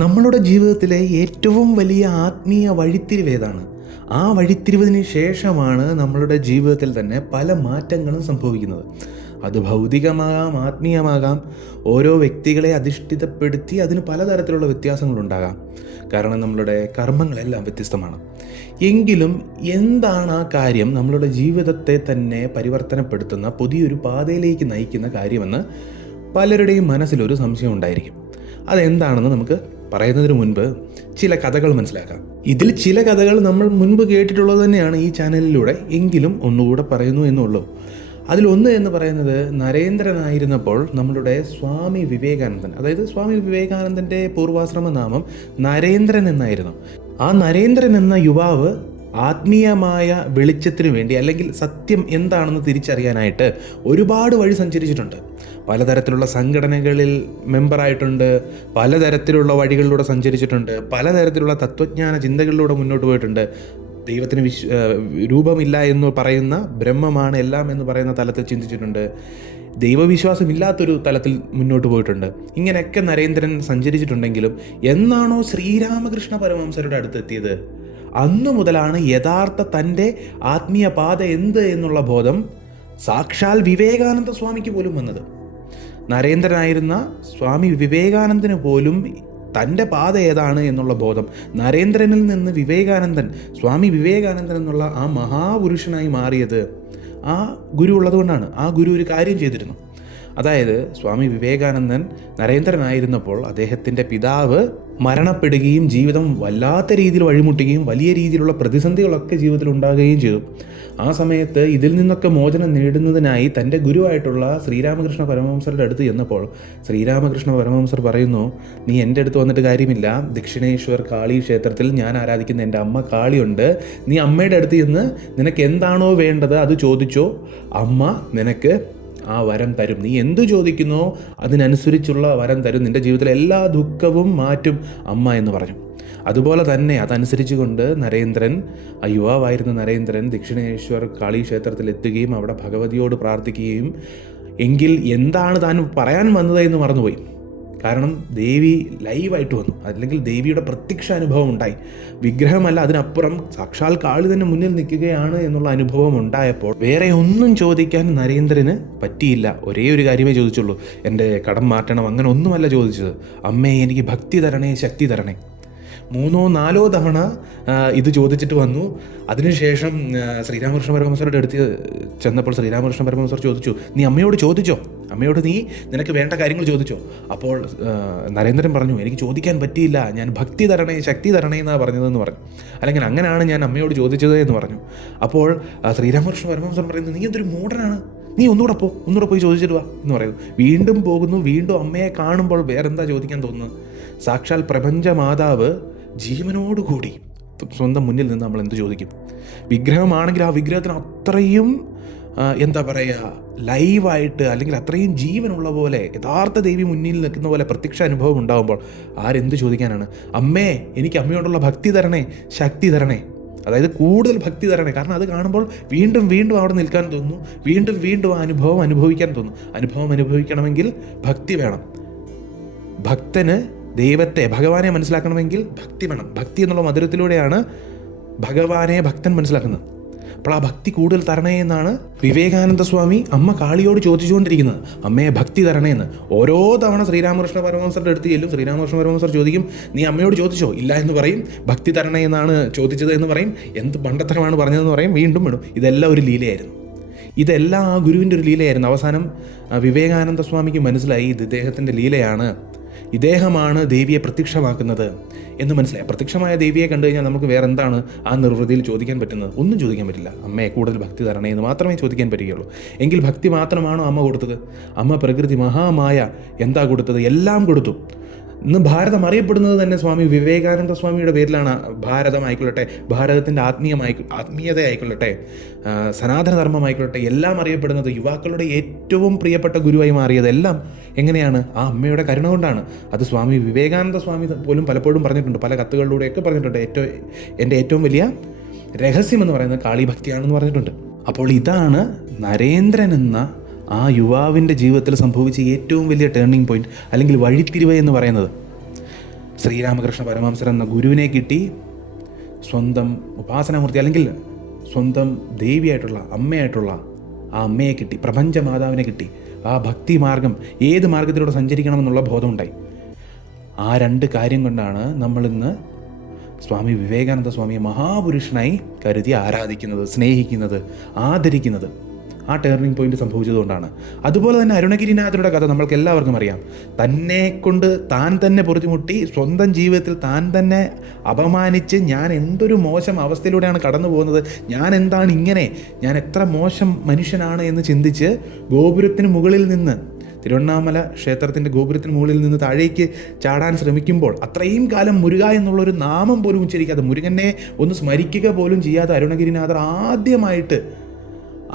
നമ്മളുടെ ജീവിതത്തിലെ ഏറ്റവും വലിയ ആത്മീയ വഴിത്തിരിവ് ഏതാണ്? ആ വഴിത്തിരിവിന് ശേഷമാണ് നമ്മളുടെ ജീവിതത്തിൽ തന്നെ പല മാറ്റങ്ങളും സംഭവിക്കുന്നത്. അത് ഭൗതികമാകാം, ആത്മീയമാകാം. ഓരോ വ്യക്തികളെ അധിഷ്ഠിതപ്പെടുത്തി അതിന് പലതരത്തിലുള്ള വ്യത്യാസങ്ങളുണ്ടാകാം. കാരണം നമ്മളുടെ കർമ്മങ്ങളെല്ലാം വ്യത്യസ്തമാണ്. എങ്കിലും എന്താണ് ആ കാര്യം നമ്മളുടെ ജീവിതത്തെ തന്നെ പരിവർത്തനപ്പെടുത്തുന്ന പുതിയൊരു പാതയിലേക്ക് നയിക്കുന്ന കാര്യമെന്ന് പലരുടെയും മനസ്സിലൊരു സംശയം ഉണ്ടായിരിക്കും. അതെന്താണെന്ന് നമുക്ക് പറയുന്നതിന് മുൻപ് ചില കഥകൾ മനസ്സിലാക്കാം. ഇതിൽ ചില കഥകൾ നമ്മൾ മുൻപ് കേട്ടിട്ടുള്ളത് തന്നെയാണ് ഈ ചാനലിലൂടെ, എങ്കിലും ഒന്നുകൂടെ പറയുന്നു എന്നുള്ളൂ. അതിലൊന്ന് എന്ന് പറയുന്നത്, നരേന്ദ്രനായിരുന്നപ്പോൾ നമ്മളുടെ സ്വാമി വിവേകാനന്ദൻ, അതായത് സ്വാമി വിവേകാനന്ദൻ്റെ പൂർവാശ്രമ നാമം നരേന്ദ്രൻ എന്നായിരുന്നു. ആ നരേന്ദ്രൻ എന്ന യുവാവ് ആത്മീയമായ വെളിച്ചത്തിനു വേണ്ടി, അല്ലെങ്കിൽ സത്യം എന്താണെന്ന് തിരിച്ചറിയാനായിട്ട് ഒരുപാട് വഴി സഞ്ചരിച്ചിട്ടുണ്ട്. പലതരത്തിലുള്ള സംഘടനകളിൽ മെമ്പറായിട്ടുണ്ട്, പലതരത്തിലുള്ള വഴികളിലൂടെ സഞ്ചരിച്ചിട്ടുണ്ട്, പലതരത്തിലുള്ള തത്വജ്ഞാന ചിന്തകളിലൂടെ മുന്നോട്ട് പോയിട്ടുണ്ട്. ദൈവത്തിന് രൂപമില്ല എന്ന് പറയുന്ന, ബ്രഹ്മമാണ് എല്ലാം എന്ന് പറയുന്ന തലത്തിൽ ചിന്തിച്ചിട്ടുണ്ട്. ദൈവവിശ്വാസമില്ലാത്തൊരു തലത്തിൽ മുന്നോട്ട് പോയിട്ടുണ്ട്. ഇങ്ങനെയൊക്കെ നരേന്ദ്രൻ സഞ്ചരിച്ചിട്ടുണ്ടെങ്കിലും എന്നാണോ ശ്രീരാമകൃഷ്ണ പരമഹംസരുടെ അടുത്തെത്തിയത്, അന്നു മുതലാണ് യഥാർത്ഥ തൻ്റെ ആത്മീയ പാത എന്ത് എന്നുള്ള ബോധം സാക്ഷാൽ വിവേകാനന്ദ സ്വാമിക്ക് പോലും വന്നത്. നരേന്ദ്രനായിരുന്ന സ്വാമി വിവേകാനന്ദന് പോലും തൻ്റെ പാത ഏതാണ് എന്നുള്ള ബോധം, നരേന്ദ്രനിൽ നിന്ന് സ്വാമി വിവേകാനന്ദൻ എന്നുള്ള ആ മഹാപുരുഷനായി മാറിയത് ആ ഗുരു ഉള്ളതുകൊണ്ടാണ്. ആ ഗുരു ഒരു കാര്യം ചെയ്തിരുന്നു. അതായത് സ്വാമി വിവേകാനന്ദൻ നരേന്ദ്രനായിരുന്നപ്പോൾ അദ്ദേഹത്തിൻ്റെ പിതാവ് മരണപ്പെടുകയും ജീവിതം വല്ലാത്ത രീതിയിൽ വഴിമുട്ടുകയും വലിയ രീതിയിലുള്ള പ്രതിസന്ധികളൊക്കെ ജീവിതത്തിൽ ഉണ്ടാകുകയും ചെയ്തു. ആ സമയത്ത് ഇതിൽ നിന്നൊക്കെ മോചനം നേടുന്നതിനായി തൻ്റെ ഗുരുവായിട്ടുള്ള ശ്രീരാമകൃഷ്ണ പരമഹംസരുടെ അടുത്ത് ചെന്നപ്പോൾ ശ്രീരാമകൃഷ്ണ പരമഹംസർ പറയുന്നു, നീ എൻ്റെ അടുത്ത് വന്നിട്ട് കാര്യമില്ല, ദക്ഷിണേശ്വർ കാളി ക്ഷേത്രത്തിൽ ഞാൻ ആരാധിക്കുന്ന എൻ്റെ അമ്മ കാളിയുണ്ട്, നീ അമ്മയുടെ അടുത്ത് ചെന്ന് നിനക്ക് എന്താണോ വേണ്ടത് അത് ചോദിച്ചോ, അമ്മ നിനക്ക് ആ വരം തരും. നീ എന്തു ചോദിക്കുന്നോ അതിനനുസരിച്ചുള്ള വരം തരും, നിൻ്റെ ജീവിതത്തിലെ എല്ലാ ദുഃഖവും മാറ്റും അമ്മ എന്ന് പറഞ്ഞു. അതുപോലെ തന്നെ അതനുസരിച്ച് കൊണ്ട് നരേന്ദ്രൻ, ആ യുവാവായിരുന്ന നരേന്ദ്രൻ ദക്ഷിണേശ്വർ കാളി ക്ഷേത്രത്തിൽ എത്തുകയും അവിടെ ഭഗവതിയോട് പ്രാർത്ഥിക്കുകയും, എങ്കിൽ എന്താണ് താൻ പറയാൻ വന്നത് എന്ന് മറന്നുപോയി. കാരണം ദേവി ലൈവായിട്ട് വന്നു, അല്ലെങ്കിൽ ദേവിയുടെ പ്രത്യക്ഷ അനുഭവം ഉണ്ടായി. വിഗ്രഹമല്ല, അതിനപ്പുറം സാക്ഷാൽ കാളി തന്നെ മുന്നിൽ നിൽക്കുകയാണ് എന്നുള്ള അനുഭവം ഉണ്ടായപ്പോൾ വേറെ ഒന്നും ചോദിക്കാൻ നരേന്ദ്രന് പറ്റിയില്ല. ഒരേ ഒരു കാര്യമേ ചോദിച്ചുള്ളൂ, എൻ്റെ കടം മാറ്റണം. അങ്ങനെ ഒന്നുമല്ല ചോദിച്ചത്, അമ്മേ എനിക്ക് ഭക്തി തരണേ, ശക്തി തരണേ. 3-4 തവണ ഇത് ചോദിച്ചിട്ട് വന്നു. അതിനുശേഷം ശ്രീരാമകൃഷ്ണ പരമഹംസരുടെ അടുത്ത് ചെന്നപ്പോൾ ശ്രീരാമകൃഷ്ണ പരമഹംസർ ചോദിച്ചു, നീ അമ്മയോട് ചോദിച്ചോ, അമ്മയോട് നീ നിനക്ക് വേണ്ട കാര്യങ്ങൾ ചോദിച്ചോ? അപ്പോൾ നരേന്ദ്രൻ പറഞ്ഞു, എനിക്ക് ചോദിക്കാൻ പറ്റിയില്ല, ഞാൻ ഭക്തി തരണേ, ശക്തി തരണേ എന്നാണ് പറഞ്ഞതെന്ന് പറഞ്ഞു. അല്ലെങ്കിൽ അങ്ങനെയാണ് ഞാൻ അമ്മയോട് ചോദിച്ചത് എന്ന് പറഞ്ഞു. അപ്പോൾ ശ്രീരാമകൃഷ്ണ പരമഹംസർ പറയുന്നത്, നീ എന്തൊരു മോഡനാണ്, നീ ഒന്നുകൂടെ പോയി ചോദിച്ചിട്ട് വാ എന്ന് പറയുന്നു. വീണ്ടും പോകുന്നു. വീണ്ടും അമ്മയെ കാണുമ്പോൾ വേറെന്താ ചോദിക്കാൻ തോന്നുന്നു? സാക്ഷാൽ പ്രപഞ്ച മാതാവ് ജീവനോടുകൂടി സ്വന്തം മുന്നിൽ നിന്ന് നമ്മൾ എന്ത് ചോദിക്കും? വിഗ്രഹമാണെങ്കിൽ ആ വിഗ്രഹത്തിന് അത്രയും എന്താ പറയുക, ലൈവായിട്ട്, അല്ലെങ്കിൽ അത്രയും ജീവനുള്ള പോലെ, യഥാർത്ഥ ദേവി മുന്നിൽ നിൽക്കുന്ന പോലെ പ്രത്യക്ഷ അനുഭവം ഉണ്ടാകുമ്പോൾ ആരെന്ത് ചോദിക്കാനാണ്? അമ്മേ എനിക്ക് അമ്മയോടുള്ള ഭക്തി തരണേ, ശക്തി തരണേ, അതായത് കൂടുതൽ ഭക്തി തരണേ. കാരണം അത് കാണുമ്പോൾ വീണ്ടും വീണ്ടും അവിടെ നിൽക്കാൻ തോന്നുന്നു, വീണ്ടും വീണ്ടും ആ അനുഭവം അനുഭവിക്കാൻ തോന്നുന്നു. അനുഭവം അനുഭവിക്കണമെങ്കിൽ ഭക്തി വേണം. ഭക്തന് ഭഗവാനെ മനസ്സിലാക്കണമെങ്കിൽ ഭക്തി വേണം. ഭക്തി എന്നുള്ള മധുരത്തിലൂടെയാണ് ഭഗവാനെ ഭക്തൻ മനസ്സിലാക്കുന്നത്. അപ്പോൾ ആ ഭക്തി കൂടുതൽ തരണേ എന്നാണ് വിവേകാനന്ദ സ്വാമി അമ്മ കാളിയോട് ചോദിച്ചുകൊണ്ടിരിക്കുന്നത്, അമ്മയെ ഭക്തി തരണേ എന്ന്. ഓരോ തവണ ശ്രീരാമകൃഷ്ണ പരമഹംസരുടെ അടുത്ത് ചെല്ലും. ശ്രീരാമകൃഷ്ണ പരമഹംസർ ചോദിക്കും, നീ അമ്മയോട് ചോദിച്ചോ? ഇല്ല എന്ന് പറയും. ഭക്തി തരണേ എന്നാണ് ചോദിച്ചത് എന്ന് പറയും. എന്ത് പണ്ടത്തരമാണ് പറഞ്ഞതെന്ന് പറയും. വീണ്ടും വിടും. ഇതെല്ലാം ഒരു ലീലയായിരുന്നു. ഇതെല്ലാം ആ ഗുരുവിൻ്റെ ഒരു ലീലയായിരുന്നു. അവസാനം വിവേകാനന്ദ സ്വാമിക്ക് മനസ്സിലായി, ഇത് ഇദ്ദേഹത്തിൻ്റെ ലീലയാണ്, ഇദ്ദേഹമാണ് ദേവിയെ പ്രത്യക്ഷമാക്കുന്നത് എന്ന് മനസ്സിലായി. പ്രത്യക്ഷമായ ദേവിയെ കണ്ടു കഴിഞ്ഞാൽ നമുക്ക് വേറെ എന്താണ് ആ നിർവൃതിയിൽ ചോദിക്കാൻ പറ്റുന്നത്? ഒന്നും ചോദിക്കാൻ പറ്റില്ല. അമ്മയെ കൂടുതൽ ഭക്തി തരണേ എന്ന് മാത്രമേ ചോദിക്കാൻ പറ്റുകയുള്ളൂ. എങ്കിൽ ഭക്തി മാത്രമാണോ അമ്മ കൊടുത്തത്? അമ്മ പ്രകൃതി മഹാമായ എന്താ കൊടുത്തത്? എല്ലാം കൊടുത്തു. ഇന്ന് ഭാരതം അറിയപ്പെടുന്നത് തന്നെ സ്വാമി വിവേകാനന്ദ സ്വാമിയുടെ പേരിലാണ്. ഭാരതമായിക്കൊള്ളട്ടെ, ഭാരതത്തിൻ്റെ ആത്മീയത ആയിക്കൊള്ളട്ടെ, സനാതനധർമ്മമായിക്കൊള്ളട്ടെ, എല്ലാം അറിയപ്പെടുന്നത് എൻ്റെ ഏറ്റവും പ്രിയപ്പെട്ട ഗുരുവായി മാറിയതെല്ലാം എങ്ങനെയാണ്? ആ അമ്മയുടെ കരുണ കൊണ്ടാണ്. അത് സ്വാമി വിവേകാനന്ദ സ്വാമി പോലും പലപ്പോഴും പറഞ്ഞിട്ടുണ്ട്, പല കത്തുകളിലൂടെയൊക്കെ പറഞ്ഞിട്ടുണ്ട്. എൻ്റെ ഏറ്റവും വലിയ രഹസ്യം എന്ന് പറയുന്നത് കാളി ഭക്തിയാണെന്ന് പറഞ്ഞിട്ടുണ്ട്. അപ്പോൾ ഇതാണ് നരേന്ദ്രൻ എന്ന ആ യുവാവിൻ്റെ ജീവിതത്തിൽ സംഭവിച്ച ഏറ്റവും വലിയ ടേണിംഗ് പോയിന്റ്, അല്ലെങ്കിൽ വഴിത്തിരിവ് എന്ന് പറയുന്നത്. ശ്രീരാമകൃഷ്ണ പരമഹംസർ എന്ന ഗുരുവിനെ കിട്ടി, സ്വന്തം ഉപാസനാമൂർത്തി അല്ലെങ്കിൽ സ്വന്തം ദേവിയായിട്ടുള്ള അമ്മയായിട്ടുള്ള ആ അമ്മയെ കിട്ടി, പ്രപഞ്ചമാതാവിനെ കിട്ടി. ആ ഭക്തി മാർഗം ഏത് മാർഗത്തിലൂടെ സഞ്ചരിക്കണമെന്നുള്ള ബോധമുണ്ടായി. ആ രണ്ട് കാര്യം കൊണ്ടാണ് നമ്മളിന്ന് സ്വാമി വിവേകാനന്ദ സ്വാമിയെ മഹാപുരുഷനായി കരുതി ആരാധിക്കുന്നത്, സ്നേഹിക്കുന്നത്, ആദരിക്കുന്നത്. ആ ടേണിംഗ് പോയിന്റ് സംഭവിച്ചതുകൊണ്ടാണ്. അതുപോലെ തന്നെ അരുണഗിരിനാഥരുടെ കഥ നമ്മൾക്ക് എല്ലാവർക്കും അറിയാം. തന്നെ കൊണ്ട് താൻ തന്നെ പൊറുതിമുട്ടി, സ്വന്തം ജീവിതത്തിൽ താൻ തന്നെ അപമാനിച്ച്, ഞാൻ എന്തൊരു മോശം അവസ്ഥയിലൂടെയാണ് കടന്നു പോകുന്നത്, ഞാൻ എന്താണ് ഇങ്ങനെ, ഞാൻ എത്ര മോശം മനുഷ്യനാണ് എന്ന് ചിന്തിച്ച് ഗോപുരത്തിന് മുകളിൽ നിന്ന്, തിരുവണ്ണാമല ക്ഷേത്രത്തിൻ്റെ ഗോപുരത്തിന് മുകളിൽ നിന്ന് താഴേക്ക് ചാടാൻ ശ്രമിക്കുമ്പോൾ അത്രയും കാലം മുരുക എന്നുള്ളൊരു നാമം പോലും ഉച്ചരിക്കാതെ, മുരുകനെ ഒന്ന് സ്മരിക്കുക പോലും ചെയ്യാതെ അരുണഗിരിനാഥർ ആദ്യമായിട്ട്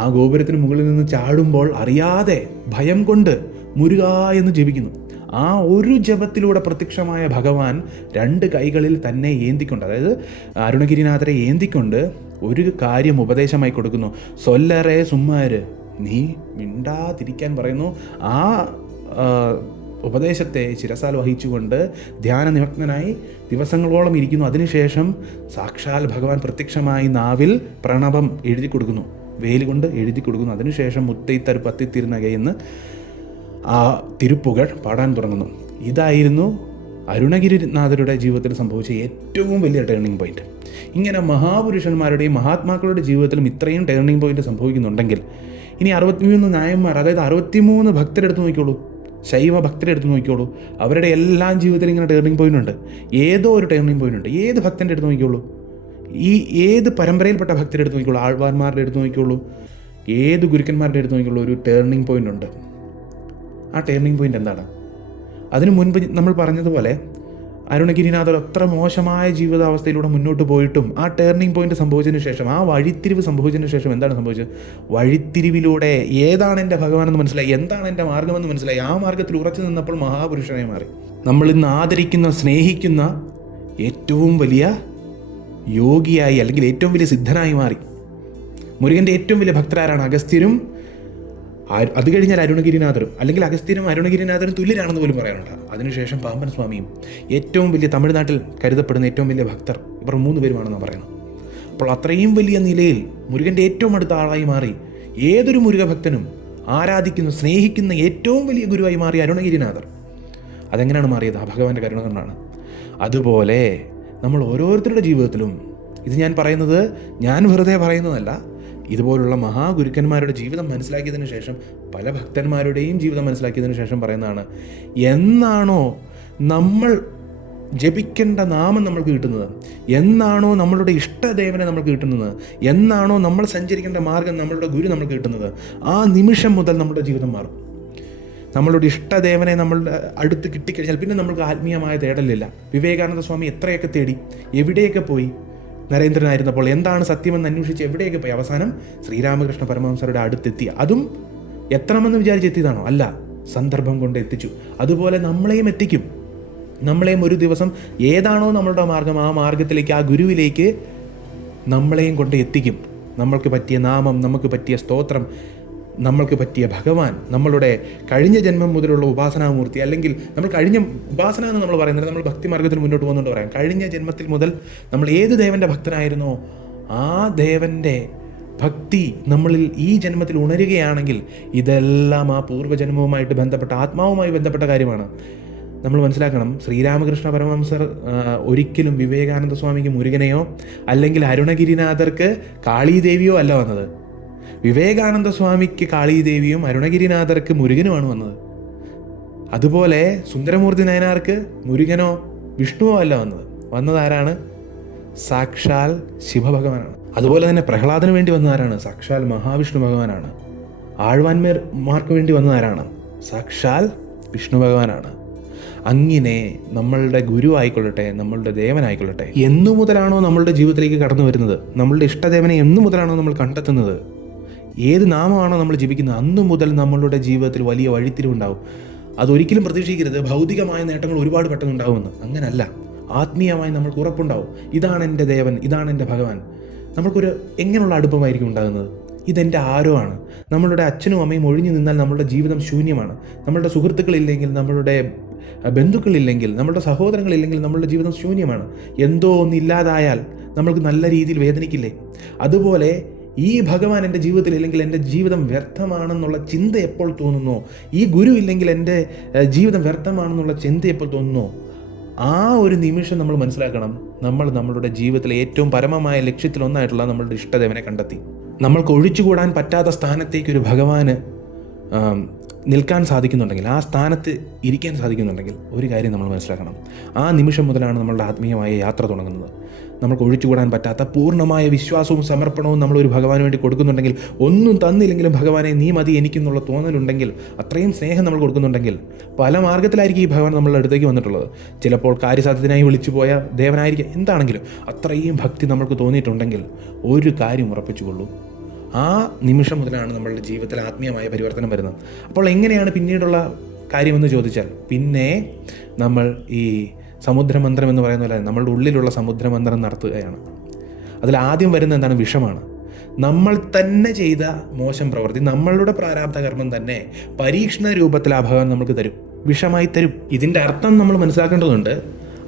ആ ഗോപുരത്തിന് മുകളിൽ നിന്ന് ചാടുമ്പോൾ അറിയാതെ ഭയം കൊണ്ട് മുരുക എന്ന് ജപിക്കുന്നു. ആ ഒരു ജപത്തിലൂടെ പ്രത്യക്ഷമായ ഭഗവാൻ രണ്ട് കൈകളിൽ തന്നെ ഏന്തിക്കൊണ്ട്, അതായത് അരുണഗിരിനാഥരെ ഏന്തിക്കൊണ്ട് ഒരു കാര്യം ഉപദേശമായി കൊടുക്കുന്നു. സൊല്ലറേ സുമ്മാര്, നീ മിണ്ടാതിരിക്കാൻ പറയുന്നു. ആ ഉപദേശത്തെ ശിരസാൽ വഹിച്ചുകൊണ്ട് ധ്യാനനിമഗ്നനായി ദിവസങ്ങളോളം ഇരിക്കുന്നു. അതിനുശേഷം സാക്ഷാൽ ഭഗവാൻ പ്രത്യക്ഷമായി നാവിൽ പ്രണവം എഴുതി കൊടുക്കുന്നു, വേലി കൊണ്ട് എഴുതി കൊടുക്കുന്നു. അതിനുശേഷം മുത്തൈത്തരു പത്തിത്തിരുന്നകയെന്ന് ആ തിരുപ്പുകൾ പാടാൻ തുടങ്ങുന്നു. ഇതായിരുന്നു അരുണഗിരിനാഥരുടെ ജീവിതത്തിൽ സംഭവിച്ച ഏറ്റവും വലിയ ടേണിംഗ് പോയിന്റ്. ഇങ്ങനെ മഹാപുരുഷന്മാരുടെയും മഹാത്മാക്കളുടെ ജീവിതത്തിലും ഇത്രയും ടേണിംഗ് പോയിന്റ് സംഭവിക്കുന്നുണ്ടെങ്കിൽ ഇനി 63 നായന്മാർ, അതായത് 63 ഭക്തരെടുത്ത് നോക്കിക്കോളൂ, ശൈവ ഭക്തരെടുത്ത് നോക്കിക്കോളൂ. അവരുടെ എല്ലാം ജീവിതത്തിൽ ഇങ്ങനെ ടേണിംഗ് പോയിന്റ് ഉണ്ട്. ഏതോ ഒരു ടേണിംഗ് പോയിന്റ് ഉണ്ട്. ഏത് ഭക്തൻ്റെ അടുത്ത് നോക്കിക്കോളൂ, ഏത് പരമ്പരയിൽപ്പെട്ട ഭക്തരുടെ അടുത്ത് നോക്കിക്കോളൂ, ആൾവാന്മാരുടെ അടുത്ത് നോക്കിക്കോളൂ, ഏത് ഗുരുക്കന്മാരുടെ അടുത്ത് നോക്കിക്കോളൂ, ഒരു ടേണിംഗ് പോയിന്റ് ഉണ്ട്. ആ ടേണിംഗ് പോയിന്റ് എന്താണ്? അതിനു മുൻപ് നമ്മൾ പറഞ്ഞതുപോലെ അരുണഗിരിനാഥർ അത്ര മോശമായ ജീവിതാവസ്ഥയിലൂടെ മുന്നോട്ട് പോയിട്ടും ആ ടേണിംഗ് പോയിന്റ് സംഭവിച്ചതിന് ശേഷം, ആ വഴിത്തിരിവ് സംഭവിച്ചതിന് ശേഷം എന്താണ് സംഭവിച്ചത്? വഴിത്തിരിവിലൂടെ ഏതാണ് എൻ്റെ ഭഗവാനെന്ന് മനസ്സിലായി, എന്താണ് എൻ്റെ മാർഗമെന്ന് മനസ്സിലായി. ആ മാർഗത്തിൽ ഉറച്ചു നിന്നപ്പോൾ മഹാപുരുഷനായി മാറി. നമ്മൾ ഇന്ന് ആദരിക്കുന്ന, സ്നേഹിക്കുന്ന ഏറ്റവും വലിയ യോഗിയായി, അല്ലെങ്കിൽ ഏറ്റവും വലിയ സിദ്ധനായി മാറി. മുരുകൻ്റെ ഏറ്റവും വലിയ ഭക്തരാരാണ്? അഗസ്ത്യരും, അത് കഴിഞ്ഞാൽ അരുണഗിരിനാഥരും, അല്ലെങ്കിൽ അഗസ്ത്യരും അരുണഗിരിനാഥരും തുല്യരാണെന്ന് പോലും പറയാറുണ്ട്. അതിനുശേഷം പാമ്പൻ സ്വാമിയും ഏറ്റവും വലിയ, തമിഴ്നാട്ടിൽ കരുതപ്പെടുന്ന ഏറ്റവും വലിയ ഭക്തർ, ഇവർ 3 പേരുമാണെന്ന് പറയുന്നത്. അപ്പോൾ അത്രയും വലിയ നിലയിൽ മുരുകൻ്റെ ഏറ്റവും അടുത്ത ആളായി മാറി. ഏതൊരു മുരുകഭക്തനും ആരാധിക്കുന്ന, സ്നേഹിക്കുന്ന ഏറ്റവും വലിയ ഗുരുവായി മാറി അരുണഗിരിനാഥർ. അതെങ്ങനെയാണ് മാറിയത്? ആ ഭഗവാന്റെ കരുണ കൊണ്ടാണ്. അതുപോലെ നമ്മൾ ഓരോരുത്തരുടെ ജീവിതത്തിലും, ഇത് ഞാൻ പറയുന്നത് ഞാൻ വെറുതെ പറയുന്നതല്ല, ഇതുപോലുള്ള മഹാഗുരുക്കന്മാരുടെ ജീവിതം മനസ്സിലാക്കിയതിന് ശേഷം, പല ഭക്തന്മാരുടെയും ജീവിതം മനസ്സിലാക്കിയതിന് ശേഷം പറയുന്നതാണ്. എന്നാണോ നമ്മൾ ജപിക്കേണ്ട നാമം നമ്മൾക്ക് കിട്ടുന്നത്, എന്നാണോ നമ്മളുടെ ഇഷ്ടദേവനെ നമ്മൾക്ക് കിട്ടുന്നത്, എന്നാണോ നമ്മൾ സഞ്ചരിക്കേണ്ട മാർഗം നമ്മളുടെ ഗുരു നമ്മൾക്ക് കിട്ടുന്നത്, ആ നിമിഷം മുതൽ നമ്മുടെ ജീവിതം മാറും. നമ്മളുടെ ഇഷ്ടദേവനെ നമ്മളുടെ അടുത്ത് കിട്ടിക്കഴിഞ്ഞാൽ പിന്നെ നമ്മൾക്ക് ആത്മീയമായ തേടലില്ല. വിവേകാനന്ദ സ്വാമി എത്രയൊക്കെ തേടി, എവിടെയൊക്കെ പോയി, നരേന്ദ്രനായിരുന്നപ്പോൾ എന്താണ് സത്യമെന്ന് അന്വേഷിച്ച് എവിടെയൊക്കെ പോയി, അവസാനം ശ്രീരാമകൃഷ്ണ പരമഹംസരുടെ അടുത്തെത്തി. അതും എത്തണമെന്ന് വിചാരിച്ചെത്തിയതാണോ? അല്ല, സന്ദർഭം കൊണ്ട് എത്തിച്ചു. അതുപോലെ നമ്മളെയും എത്തിക്കും. നമ്മളെയും ഒരു ദിവസം ഏതാണോ നമ്മളുടെ മാർഗം, ആ മാർഗത്തിലേക്ക്, ആ ഗുരുവിലേക്ക് നമ്മളെയും കൊണ്ട് എത്തിക്കും. നമ്മൾക്ക് പറ്റിയ നാമം, നമുക്ക് പറ്റിയ സ്തോത്രം, നമ്മൾക്ക് പറ്റിയ ഭഗവാൻ, നമ്മളുടെ കഴിഞ്ഞ ജന്മം മുതലുള്ള ഉപാസനാമൂർത്തി, അല്ലെങ്കിൽ നമ്മൾ കഴിഞ്ഞ ഉപാസന എന്ന് നമ്മൾ പറയുന്നത്, നമ്മൾ ഭക്തി മാർഗത്തിൽ മുന്നോട്ട് പോകുന്നുണ്ട് പറയാം. കഴിഞ്ഞ ജന്മത്തിൽ മുതൽ നമ്മൾ ഏത് ദേവൻ്റെ ഭക്തനായിരുന്നോ ആ ദേവൻ്റെ ഭക്തി നമ്മളിൽ ഈ ജന്മത്തിൽ ഉണരുകയാണെങ്കിൽ ഇതെല്ലാം ആ പൂർവ്വജന്മവുമായിട്ട് ബന്ധപ്പെട്ട, ആത്മാവുമായി ബന്ധപ്പെട്ട കാര്യമാണ്. നമ്മൾ മനസ്സിലാക്കണം, ശ്രീരാമകൃഷ്ണ പരമഹംസർ ഒരിക്കലും വിവേകാനന്ദ സ്വാമിക്ക് മുരുകനെയോ അല്ലെങ്കിൽ അരുണഗിരിനാഥർക്ക് കാളീദേവിയോ അല്ല വന്നത്. വിവേകാനന്ദ സ്വാമിക്ക് കാളീദേവിയും അരുണഗിരിനാഥർക്ക് മുരുകനുമാണ് വന്നത്. അതുപോലെ സുന്ദരമൂർത്തി നായനാർക്ക് മുരുകനോ വിഷ്ണുവോ അല്ല വന്നത് ആരാണ്? സാക്ഷാൽ ശിവഭഗവാനാണ്. അതുപോലെ തന്നെ പ്രഹ്ലാദന് വേണ്ടി വന്നതാരാണ്? സാക്ഷാൽ മഹാവിഷ്ണു ഭഗവാനാണ്. ആഴ്വാന്മാർക്ക് വേണ്ടി വന്നതാരാണ്? സാക്ഷാൽ വിഷ്ണു ഭഗവാനാണ്. അങ്ങനെ നമ്മളുടെ ഗുരു ആയിക്കൊള്ളട്ടെ, നമ്മളുടെ ദേവനായിക്കൊള്ളട്ടെ, എന്നു മുതലാണോ നമ്മളുടെ ജീവിതത്തിലേക്ക് കടന്നു വരുന്നത്, നമ്മളുടെ ഇഷ്ടദേവനെ എന്നു മുതലാണോ നമ്മൾ കണ്ടെത്തുന്നത്, ഏത് നാമമാണോ നമ്മൾ ജപിക്കുന്നത്, അന്നു മുതൽ നമ്മളുടെ ജീവിതത്തിൽ വലിയ വഴിത്തിരിവുണ്ടാവും. അതൊരിക്കലും പ്രതീക്ഷിക്കരുത് ഭൗതികമായ നേട്ടങ്ങൾ ഒരുപാട് പെട്ടെന്നുണ്ടാവുമെന്ന്. അങ്ങനല്ല, ആത്മീയമായി നമ്മൾക്ക് ഉറപ്പുണ്ടാവും. ഇതാണ് എൻ്റെ ദേവൻ, ഇതാണ് എൻ്റെ ഭഗവാൻ. നമ്മൾക്കൊരു എങ്ങനെയുള്ള അടുപ്പമായിരിക്കും ഉണ്ടാകുന്നത്? ഇതെൻ്റെ ആരോ ആണ്. നമ്മളുടെ അച്ഛനും അമ്മയും ഒഴിഞ്ഞു നിന്നാൽ നമ്മളുടെ ജീവിതം ശൂന്യമാണ്. നമ്മളുടെ സുഹൃത്തുക്കളില്ലെങ്കിൽ, നമ്മളുടെ ബന്ധുക്കളില്ലെങ്കിൽ, നമ്മളുടെ സഹോദരങ്ങളില്ലെങ്കിൽ നമ്മളുടെ ജീവിതം ശൂന്യമാണ്. എന്തോ ഒന്നില്ലാതായാൽ നമ്മൾക്ക് നല്ല രീതിയിൽ വേദനിക്കില്ലേ? അതുപോലെ ഈ ഭഗവാൻ എൻ്റെ ജീവിതത്തിൽ ഇല്ലെങ്കിൽ എൻ്റെ ജീവിതം വ്യർത്ഥമാണെന്നുള്ള ചിന്ത എപ്പോൾ തോന്നുന്നോ, ഈ ഗുരു ഇല്ലെങ്കിൽ എൻ്റെ ജീവിതം വ്യർത്ഥമാണെന്നുള്ള ചിന്ത എപ്പോൾ തോന്നുന്നോ, ആ ഒരു നിമിഷം നമ്മൾ മനസ്സിലാക്കണം, നമ്മൾ നമ്മളുടെ ജീവിതത്തിലെ ഏറ്റവും പരമമായ ലക്ഷ്യത്തിലൊന്നായിട്ടുള്ള നമ്മളുടെ ഇഷ്ടദേവനെ കണ്ടെത്തി. നമ്മൾക്ക് ഒഴിച്ചുകൂടാൻ പറ്റാത്ത സ്ഥാനത്തേക്ക് ഒരു ഭഗവാന് നിൽക്കാൻ സാധിക്കുന്നുണ്ടെങ്കിൽ, ആ സ്ഥാനത്ത് ഇരിക്കാൻ സാധിക്കുന്നുണ്ടെങ്കിൽ, ഒരു കാര്യം നമ്മൾ മനസ്സിലാക്കണം, ആ നിമിഷം മുതലാണ് നമ്മളുടെ ആത്മീയമായ യാത്ര തുടങ്ങുന്നത്. നമുക്ക് ഒഴിച്ചുകൂടാൻ പറ്റാത്ത പൂർണ്ണമായ വിശ്വാസവും സമർപ്പണവും നമ്മളൊരു ഭഗവാന് വേണ്ടി കൊടുക്കുന്നുണ്ടെങ്കിൽ, ഒന്നും തന്നില്ലെങ്കിലും ഭഗവാനെ നീ മതി എനിക്കെന്നുള്ള തോന്നലുണ്ടെങ്കിൽ, അത്രയും സ്നേഹം നമ്മൾ കൊടുക്കുന്നുണ്ടെങ്കിൽ, പല മാർഗ്ഗത്തിലായിരിക്കും ഈ ഭഗവാൻ നമ്മളുടെ അടുത്തേക്ക് വന്നിട്ടുള്ളത്. ചിലപ്പോൾ കാര്യസാധ്യത്തിനായി വിളിച്ചു പോയ ദേവനായിരിക്കും, എന്താണെങ്കിലും അത്രയും ഭക്തി നമ്മൾക്ക് തോന്നിയിട്ടുണ്ടെങ്കിൽ ഒരു കാര്യം ഉറപ്പിച്ചുകൊള്ളൂ, ആ നിമിഷം മുതലാണ് നമ്മളുടെ ജീവിതത്തിൽ ആത്മീയമായ പരിവർത്തനം വരുന്നത്. അപ്പോൾ എങ്ങനെയാണ് പിന്നീടുള്ള കാര്യമെന്ന് ചോദിച്ചാൽ, പിന്നെ നമ്മൾ ഈ സമുദ്രമന്ത്രം എന്ന് പറയുന്ന പോലെ നമ്മളുടെ ഉള്ളിലുള്ള സമുദ്രമന്ത്രം നടത്തുകയാണ്. അതിൽ ആദ്യം വരുന്ന എന്താണ്? വിഷമാണ്. നമ്മൾ തന്നെ ചെയ്ത മോശം പ്രവൃത്തി, നമ്മളുടെ പ്രാരാബ്ധ കർമ്മം തന്നെ പരീക്ഷണ രൂപത്തിൽ ആ ഭഗവാൻ നമുക്ക് തരും, വിഷമായി തരും. ഇതിൻ്റെ അർത്ഥം നമ്മൾ മനസ്സിലാക്കേണ്ടതുണ്ട്.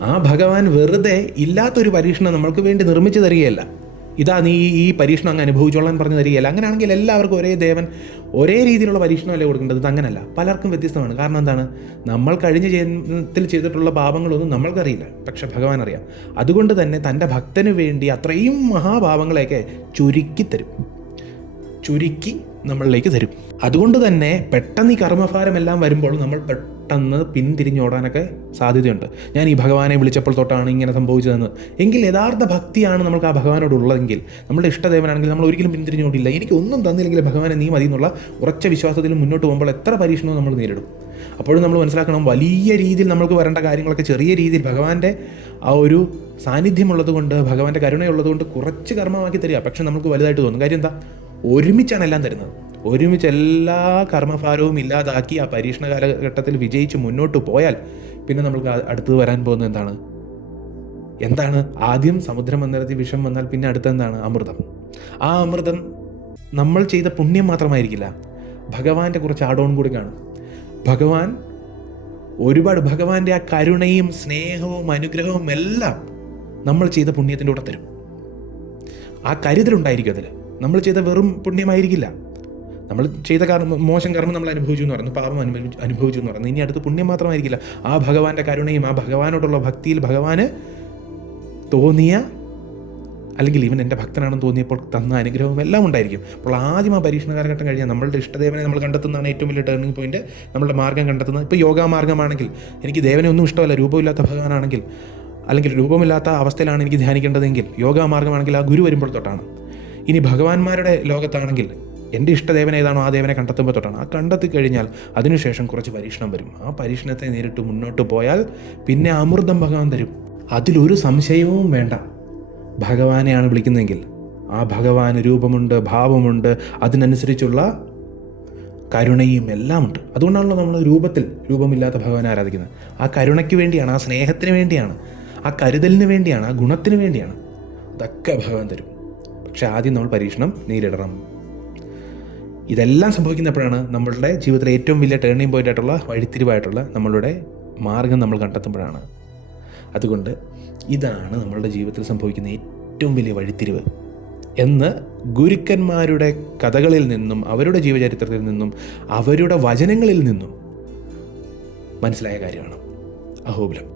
ആ ഭഗവാൻ വെറുതെ ഇല്ലാത്തൊരു പരീക്ഷണം നമ്മൾക്ക് വേണ്ടി നിർമ്മിച്ചു തരികയല്ല. ഇതാ നീ ഈ പരീക്ഷണം അങ്ങ് അനുഭവിച്ചോളാൻ പറഞ്ഞു തരികയല്ല. അങ്ങനെയാണെങ്കിൽ എല്ലാവർക്കും ഒരേ ദേവൻ ഒരേ രീതിയിലുള്ള പരീക്ഷണമല്ലേ കൊടുക്കേണ്ടത്? ഇത് അങ്ങനല്ല, പലർക്കും വ്യത്യസ്തമാണ്. കാരണം എന്താണ്? നമ്മൾ കഴിഞ്ഞ ജന്മത്തിൽ ചെയ്തിട്ടുള്ള പാപങ്ങളൊന്നും നമ്മൾക്കറിയില്ല, പക്ഷെ ഭഗവാൻ അറിയാം. അതുകൊണ്ട് തന്നെ തൻ്റെ ഭക്തന് വേണ്ടി അത്രയും മഹാപാപങ്ങളെയൊക്കെ ചുരുക്കി നമ്മളിലേക്ക് തരും. അതുകൊണ്ട് തന്നെ പെട്ടെന്ന് ഈ കർമ്മഭാരമെല്ലാം വരുമ്പോൾ നമ്മൾ പെട്ടെന്ന് പിന്തിരിഞ്ഞോടാനൊക്കെ സാധ്യതയുണ്ട്. ഞാൻ ഈ ഭഗവാനെ വിളിച്ചപ്പോൾ തൊട്ടാണ് ഇങ്ങനെ സംഭവിച്ചതെന്ന്. എങ്കിൽ യഥാർത്ഥ ഭക്തിയാണ് നമുക്ക് ആ ഭഗവാനോടുള്ളതെങ്കിൽ, നമ്മുടെ ഇഷ്ടദേവനാണെങ്കിൽ നമ്മൾ ഒരിക്കലും പിന്തിരിഞ്ഞോടില്ല. എനിക്ക് ഒന്നും തന്നില്ലെങ്കിൽ ഭഗവാനെ നീ മതി എന്നുള്ള ഉറച്ച വിശ്വാസത്തിൽ മുന്നോട്ട് പോകുമ്പോൾ എത്ര പരീക്ഷണവും നമ്മൾ നേരിടും. അപ്പോഴും നമ്മൾ മനസ്സിലാക്കണം, വലിയ രീതിയിൽ നമ്മൾക്ക് വരേണ്ട കാര്യങ്ങളൊക്കെ ചെറിയ രീതിയിൽ ഭഗവാന്റെ ആ ഒരു സാന്നിധ്യമുള്ളത് കൊണ്ട്, ഭഗവാന്റെ കരുണയുള്ളത് കൊണ്ട് കുറച്ച് കർമ്മമാക്കി തരിക. പക്ഷെ നമുക്ക് വലുതായിട്ട് തോന്നും. കാര്യം എന്താ? ഒരുമിച്ചാണ് എല്ലാം തരുന്നത്. ഒരുമിച്ച് എല്ലാ കർമ്മഭാരവും ഇല്ലാതാക്കി ആ പരീക്ഷണ കാലഘട്ടത്തിൽ വിജയിച്ച് മുന്നോട്ട് പോയാൽ പിന്നെ നമുക്ക് അടുത്തത് വരാൻ പോകുന്നത് എന്താണ്? ആദ്യം സമുദ്രമന്ത്രത്തിൽ വിഷം വന്നാൽ പിന്നെ അടുത്ത എന്താണ്? അമൃതം. ആ അമൃതം നമ്മൾ ചെയ്ത പുണ്യം മാത്രമായിരിക്കില്ല, ഭഗവാന്റെ കുറച്ച് ആഡോൺ കൂടി കാണും. ഭഗവാന്റെ ആ കരുണയും സ്നേഹവും അനുഗ്രഹവും എല്ലാം നമ്മൾ ചെയ്ത പുണ്യത്തിൻ്റെ കൂടെ തരും. ആ കരുതലുണ്ടായിരിക്കും അതിൽ. നമ്മൾ ചെയ്ത വെറും പുണ്യമായിരിക്കില്ല. നമ്മൾ ചെയ്ത മോശം കർമ്മം നമ്മൾ അനുഭവിച്ചു എന്ന് പറയുന്നു, പാപം അനുഭവിച്ചു എന്ന് പറയുന്നു. ഇനി അടുത്ത് പുണ്യം മാത്രമായിരിക്കില്ല, ആ ഭഗവാന്റെ കരുണയും ആ ഭഗവാനോടുള്ള ഭക്തിയിൽ ഭഗവാന് തോന്നിയ, അല്ലെങ്കിൽ ഇവൻ എൻ്റെ ഭക്തനാണെന്ന് തോന്നിയപ്പോൾ തന്ന അനുഗ്രഹവും എല്ലാം ഉണ്ടായിരിക്കും. അപ്പോൾ ആദ്യം ആ പരീക്ഷണ കാലഘട്ടം കഴിഞ്ഞാൽ നമ്മളുടെ ഇഷ്ടദേവനെ നമ്മൾ കണ്ടെത്തുന്നതാണ് ഏറ്റവും വലിയ ടേണിംഗ് പോയിന്റ്. നമ്മളുടെ മാർഗ്ഗം കണ്ടെത്തുന്നത്. ഇപ്പോൾ യോഗാമാർഗ്ഗമാണെങ്കിൽ എനിക്ക് ദേവനെ ഒന്നും ഇഷ്ടമല്ല, രൂപമില്ലാത്ത ഭഗവാനാണെങ്കിൽ, അല്ലെങ്കിൽ രൂപമില്ലാത്ത അവസ്ഥയിലാണ് എനിക്ക് ധ്യാനിക്കേണ്ടതെങ്കിൽ, യോഗാമാർഗ്ഗമാണെങ്കിൽ ആ ഗുരു വരുമ്പോൾ തൊട്ടാണ്. ഇനി ഭഗവാന്മാരുടെ ലോകത്താണെങ്കിൽ എൻ്റെ ഇഷ്ടദേവൻ ഏതാണോ ആ ദേവനെ കണ്ടെത്തുമ്പോൾ തൊട്ടാണ്. ആ കണ്ടെത്തി കഴിഞ്ഞാൽ അതിനുശേഷം കുറച്ച് പരീക്ഷണം വരും. ആ പരീക്ഷണത്തെ നേരിട്ട് മുന്നോട്ട് പോയാൽ പിന്നെ അമൃതം ഭഗവാൻ തരും. അതിലൊരു സംശയവും വേണ്ട. ഭഗവാനെയാണ് വിളിക്കുന്നതെങ്കിൽ ആ ഭഗവാന് രൂപമുണ്ട്, ഭാവമുണ്ട്, അതിനനുസരിച്ചുള്ള കരുണയും എല്ലാം ഉണ്ട്. അതുകൊണ്ടാണല്ലോ നമ്മൾ രൂപമില്ലാത്ത ഭഗവാനെ ആരാധിക്കുന്നത്. ആ കരുണയ്ക്ക് വേണ്ടിയാണ്, ആ സ്നേഹത്തിന് വേണ്ടിയാണ്, ആ കരുതലിന് വേണ്ടിയാണ്, ആ ഗുണത്തിന് വേണ്ടിയാണ്. അതൊക്കെ ഭഗവാൻ തരും. പക്ഷെ ആദ്യം നമ്മൾ പരീക്ഷണം നേരിടണം. ഇതെല്ലാം സംഭവിക്കുന്നപ്പോഴാണ് നമ്മളുടെ ജീവിതത്തിലെ ഏറ്റവും വലിയ ടേണിംഗ് പോയിൻ്റ് ആയിട്ടുള്ള, വഴിത്തിരിവായിട്ടുള്ള നമ്മളുടെ മാർഗം നമ്മൾ കണ്ടെത്തുമ്പോഴാണ്. അതുകൊണ്ട് ഇതാണ് നമ്മളുടെ ജീവിതത്തിൽ സംഭവിക്കുന്ന ഏറ്റവും വലിയ വഴിത്തിരിവ് എന്ന് ഗുരുക്കന്മാരുടെ കഥകളിൽ നിന്നും, അവരുടെ ജീവചരിത്രത്തിൽ നിന്നും, അവരുടെ വചനങ്ങളിൽ നിന്നും മനസ്സിലായ കാര്യമാണ്. അഹോബിലം.